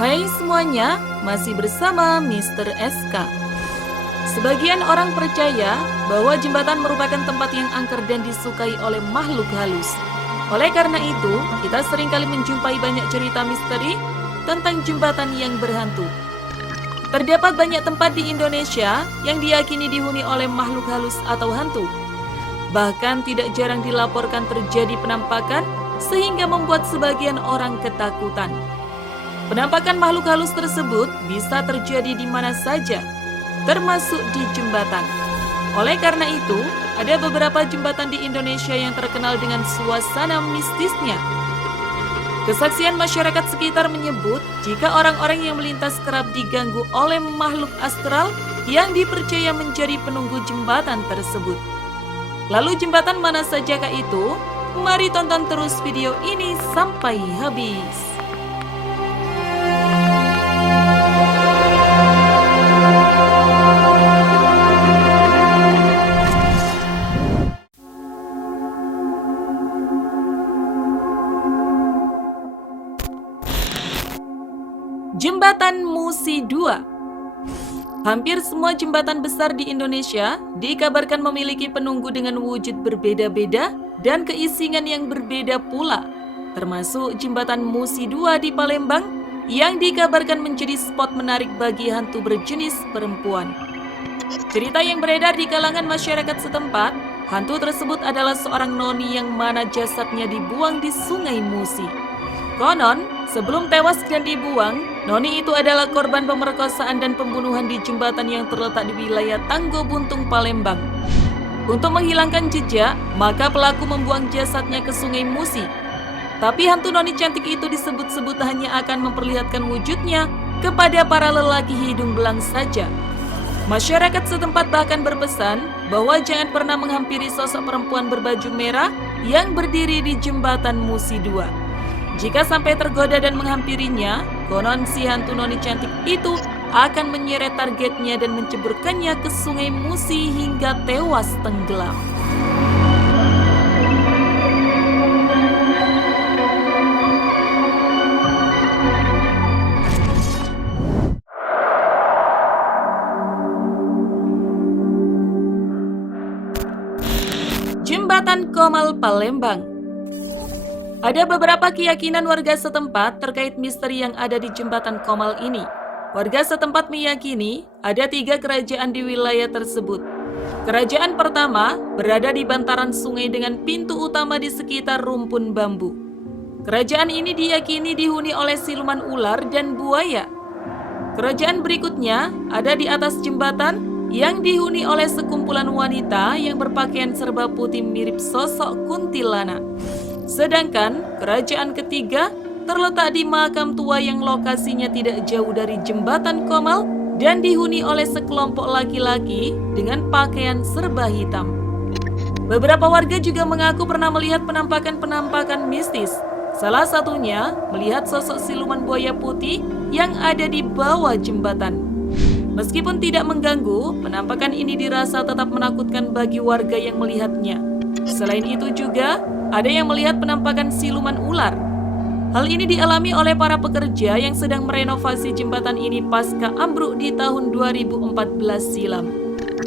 Hai semuanya, masih bersama Mr. SK. Sebagian orang percaya bahwa jembatan merupakan tempat yang angker dan disukai oleh makhluk halus. Oleh karena itu, kita seringkali menjumpai banyak cerita misteri tentang jembatan yang berhantu. Terdapat banyak tempat di Indonesia yang diyakini dihuni oleh makhluk halus atau hantu. Bahkan tidak jarang dilaporkan terjadi penampakan sehingga membuat sebagian orang ketakutan. Penampakan makhluk halus tersebut bisa terjadi di mana saja, termasuk di jembatan. Oleh karena itu, ada beberapa jembatan di Indonesia yang terkenal dengan suasana mistisnya. Kesaksian masyarakat sekitar menyebut jika orang-orang yang melintas kerap diganggu oleh makhluk astral yang dipercaya menjadi penunggu jembatan tersebut. Lalu jembatan mana sajakah itu? Mari tonton terus video ini sampai habis. Jembatan Musi 2. Hampir semua jembatan besar di Indonesia dikabarkan memiliki penunggu dengan wujud berbeda-beda dan keisingan yang berbeda pula, termasuk jembatan Musi 2 di Palembang yang dikabarkan menjadi spot menarik bagi hantu berjenis perempuan. Cerita yang beredar di kalangan masyarakat setempat, hantu tersebut adalah seorang noni yang mana jasadnya dibuang di Sungai Musi. Konon, sebelum tewas dan dibuang, noni itu adalah korban pemerkosaan dan pembunuhan di jembatan yang terletak di wilayah Tanggo Buntung, Palembang. Untuk menghilangkan jejak, maka pelaku membuang jasadnya ke Sungai Musi. Tapi hantu noni cantik itu disebut-sebut hanya akan memperlihatkan wujudnya kepada para lelaki hidung belang saja. Masyarakat setempat bahkan berpesan bahwa jangan pernah menghampiri sosok perempuan berbaju merah yang berdiri di jembatan Musi 2. Jika sampai tergoda dan menghampirinya, konon si hantu noni cantik itu akan menyeret targetnya dan menceburkannya ke Sungai Musi hingga tewas tenggelam. Jembatan Komal Palembang. Ada beberapa keyakinan warga setempat terkait misteri yang ada di jembatan Komal ini. Warga setempat meyakini ada 3 kerajaan di wilayah tersebut. Kerajaan pertama berada di bantaran sungai dengan pintu utama di sekitar rumpun bambu. Kerajaan ini diyakini dihuni oleh siluman ular dan buaya. Kerajaan berikutnya ada di atas jembatan yang dihuni oleh sekumpulan wanita yang berpakaian serba putih mirip sosok kuntilanak. Sedangkan kerajaan ketiga terletak di makam tua yang lokasinya tidak jauh dari jembatan Komal dan dihuni oleh sekelompok laki-laki dengan pakaian serba hitam. Beberapa warga juga mengaku pernah melihat penampakan-penampakan mistis. Salah satunya melihat sosok siluman buaya putih yang ada di bawah jembatan. Meskipun tidak mengganggu, penampakan ini dirasa tetap menakutkan bagi warga yang melihatnya. Selain itu juga, ada yang melihat penampakan siluman ular. Hal ini dialami oleh para pekerja yang sedang merenovasi jembatan ini pasca ambruk di tahun 2014 silam.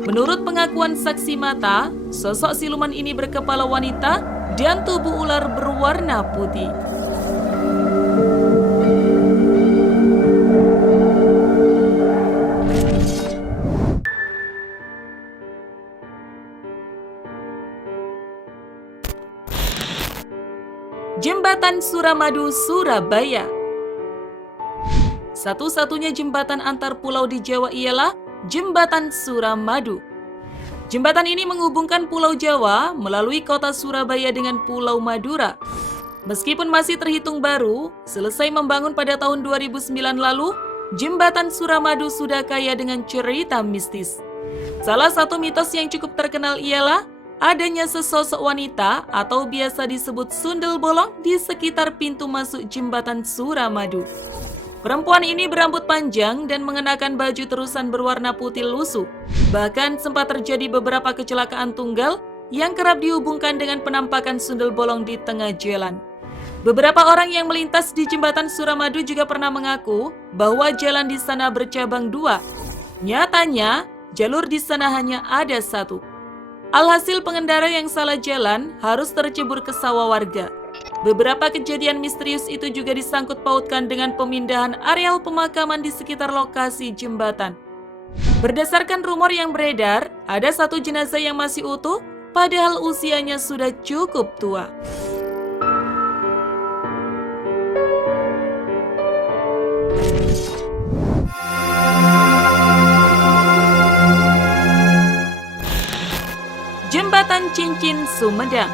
Menurut pengakuan saksi mata, sosok siluman ini berkepala wanita dan tubuh ular berwarna putih. Jembatan Suramadu, Surabaya. Satu-satunya jembatan antar pulau di Jawa ialah Jembatan Suramadu. Jembatan ini menghubungkan Pulau Jawa melalui kota Surabaya dengan Pulau Madura. Meskipun masih terhitung baru, selesai membangun pada tahun 2009 lalu, Jembatan Suramadu sudah kaya dengan cerita mistis. Salah satu mitos yang cukup terkenal ialah adanya sesosok wanita atau biasa disebut sundel bolong di sekitar pintu masuk jembatan Suramadu. Perempuan ini berambut panjang dan mengenakan baju terusan berwarna putih lusuh. Bahkan sempat terjadi beberapa kecelakaan tunggal yang kerap dihubungkan dengan penampakan sundel bolong di tengah jalan. Beberapa orang yang melintas di jembatan Suramadu juga pernah mengaku bahwa jalan di sana bercabang dua. Nyatanya, jalur di sana hanya ada satu. Alhasil pengendara yang salah jalan harus tercebur ke sawah warga. Beberapa kejadian misterius itu juga disangkut pautkan dengan pemindahan areal pemakaman di sekitar lokasi jembatan. Berdasarkan rumor yang beredar, ada satu jenazah yang masih utuh, padahal usianya sudah cukup tua. Jembatan Cincin Sumedang.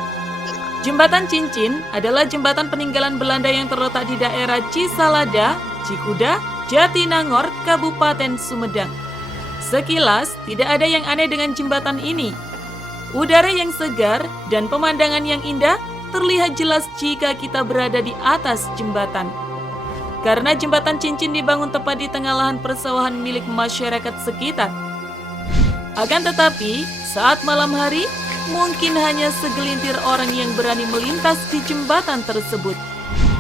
Jembatan Cincin adalah jembatan peninggalan Belanda yang terletak di daerah Cisalada, Cikuda, Jatinangor, Kabupaten Sumedang. Sekilas, tidak ada yang aneh dengan jembatan ini. Udara yang segar dan pemandangan yang indah terlihat jelas jika kita berada di atas jembatan. Karena jembatan Cincin dibangun tepat di tengah lahan persawahan milik masyarakat sekitar. Akan tetapi, saat malam hari, mungkin hanya segelintir orang yang berani melintas di jembatan tersebut.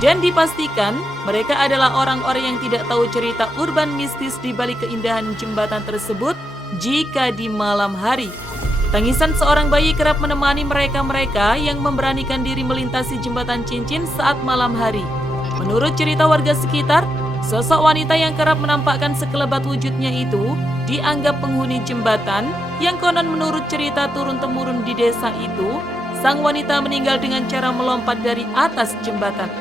Dan dipastikan, mereka adalah orang-orang yang tidak tahu cerita urban mistis di balik keindahan jembatan tersebut jika di malam hari. Tangisan seorang bayi kerap menemani mereka-mereka yang memberanikan diri melintasi jembatan Cincin saat malam hari. Menurut cerita warga sekitar, sosok wanita yang kerap menampakkan sekelebat wujudnya itu dianggap penghuni jembatan yang konon menurut cerita turun-temurun di desa itu, sang wanita meninggal dengan cara melompat dari atas jembatan.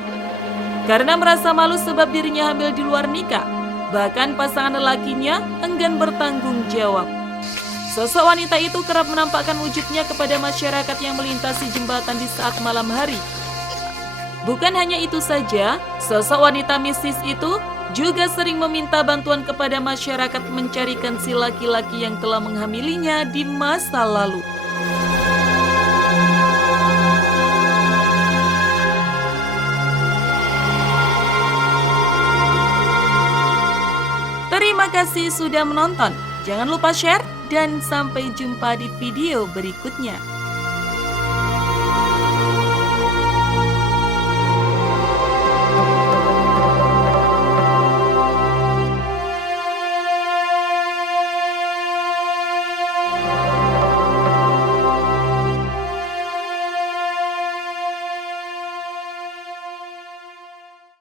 Karena merasa malu sebab dirinya hamil di luar nikah, bahkan pasangan lelakinya enggan bertanggung jawab. Sosok wanita itu kerap menampakkan wujudnya kepada masyarakat yang melintasi jembatan di saat malam hari. Bukan hanya itu saja, sosok wanita mistis itu juga sering meminta bantuan kepada masyarakat mencarikan si laki-laki yang telah menghamilinya di masa lalu. Terima kasih sudah menonton. Jangan lupa share dan sampai jumpa di video berikutnya.